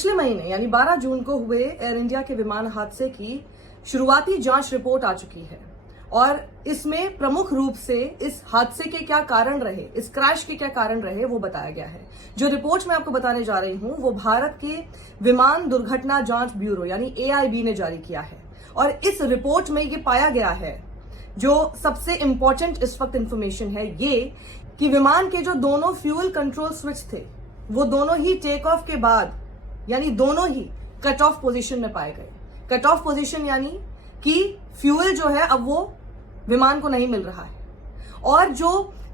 पिछले महीने यानी 12 जून को हुए एयर इंडिया के विमान हादसे की शुरुआती जांच रिपोर्ट आ चुकी है और इसमें प्रमुख रूप से इस हादसे के क्या कारण रहे, इस क्रैश के क्या कारण रहे, वो बताया गया है। जो रिपोर्ट मैं आपको बताने जा रही हूं वो भारत के विमान दुर्घटना जांच ब्यूरो यानी AIB ने जारी किया है और इस रिपोर्ट में ये पाया गया है, जो सबसे इंपॉर्टेंट इस वक्त इंफॉर्मेशन है ये कि विमान के जो दोनों फ्यूल कंट्रोल स्विच थे वो दोनों ही टेक ऑफ के बाद यानी दोनों ही कट ऑफ पोजीशन में पाए गए। कट ऑफ पोजीशन यानी कि फ्यूल जो है अब वो विमान को नहीं मिल रहा है और जो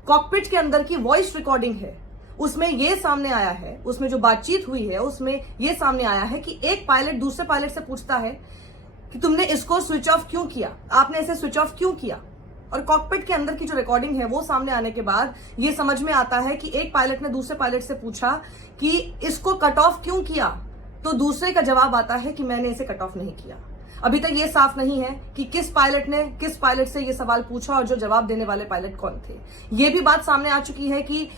कॉकपिट के अंदर की वॉइस रिकॉर्डिंग है उसमें यह सामने आया है, उसमें जो बातचीत हुई है उसमें यह सामने आया है कि एक पायलट दूसरे पायलट से पूछता है कि तुमने इसको स्विच ऑफ क्यों किया, आपने इसे स्विच ऑफ क्यों किया। और कॉकपिट के अंदर की जो रिकॉर्डिंग है वो सामने आने के बाद ये समझ में आता है कि एक पायलट ने दूसरे पायलट से पूछा कि इसको कट ऑफ क्यों किया, तो दूसरे का जवाब आता है कि मैंने इसे कट ऑफ नहीं किया। अभी तक ये साफ नहीं है कि किस पायलट ने किस पायलट से ये सवाल पूछा और जो जवाब देने वाले पायलट कौन थे। ये भी बात सामने आ चुकी है कि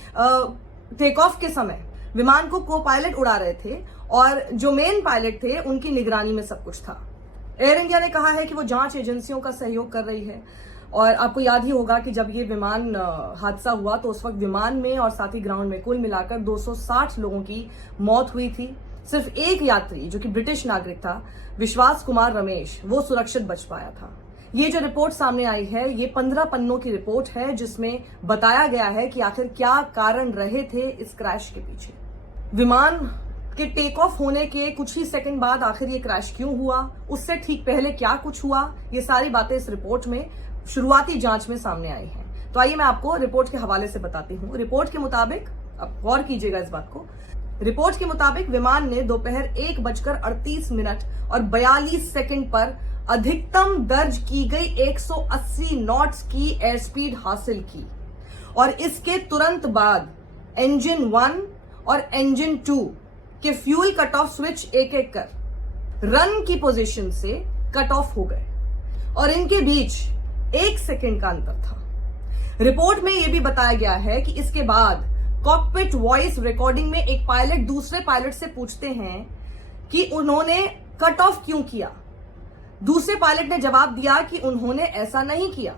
टेक ऑफ के समय विमान को पायलट उड़ा रहे थे और जो मेन पायलट थे उनकी निगरानी में सब कुछ था। एयर इंडिया ने कहा है कि वो जांच एजेंसियों का सहयोग कर रही है और आपको याद ही होगा कि जब ये विमान हादसा हुआ तो उस वक्त विमान में और साथ ही ग्राउंड में कुल मिलाकर 260 लोगों की मौत हुई थी। सिर्फ एक यात्री जो कि ब्रिटिश नागरिक था, विश्वास कुमार रमेश, वो सुरक्षित बच पाया था। ये जो रिपोर्ट सामने आई है ये 15 पन्नों की रिपोर्ट है जिसमें बताया गया है कि आखिर क्या कारण रहे थे इस क्रैश के पीछे। विमान के टेक ऑफ होने के कुछ ही सेकंड बाद आखिर ये क्रैश क्यों हुआ, उससे ठीक पहले क्या कुछ हुआ, ये सारी बातें इस रिपोर्ट में शुरुआती जांच में सामने आई हैं। तो आइए मैं आपको रिपोर्ट के हवाले से बताती हूँ। रिपोर्ट के मुताबिक, अब गौर कीजिएगा इस बात को, रिपोर्ट के मुताबिक विमान ने दोपहर 1:38 और 42 सेकंड पर अधिकतम दर्ज की गई 180 नॉट्स की एयर स्पीड हासिल की और इसके तुरंत बाद इंजन 1 और इंजन 2 के फ्यूल कट ऑफ स्विच एक एक कर रन की पोजीशन से कट ऑफ हो गए और इनके बीच 1 सेकंड का अंतर था। रिपोर्ट में यह भी बताया गया है कि इसके बाद कॉकपिट वॉइस रिकॉर्डिंग में एक पायलट दूसरे पायलट से पूछते हैं कि उन्होंने कट ऑफ क्यों किया। दूसरे पायलट ने जवाब दिया कि उन्होंने ऐसा नहीं किया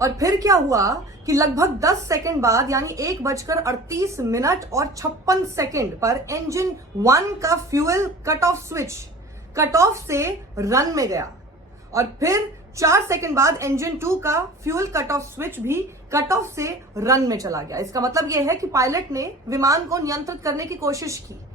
और फिर क्या हुआ कि लगभग 10 सेकंड बाद यानी 1:38 और 56 सेकंड पर इंजन 1 का fuel cut off switch cut off से रन में गया और फिर 4 सेकंड बाद इंजन 2 का फ्यूल कट ऑफ स्विच भी कट ऑफ से रन में चला गया। इसका मतलब यह है कि पायलट ने विमान को नियंत्रित करने की कोशिश की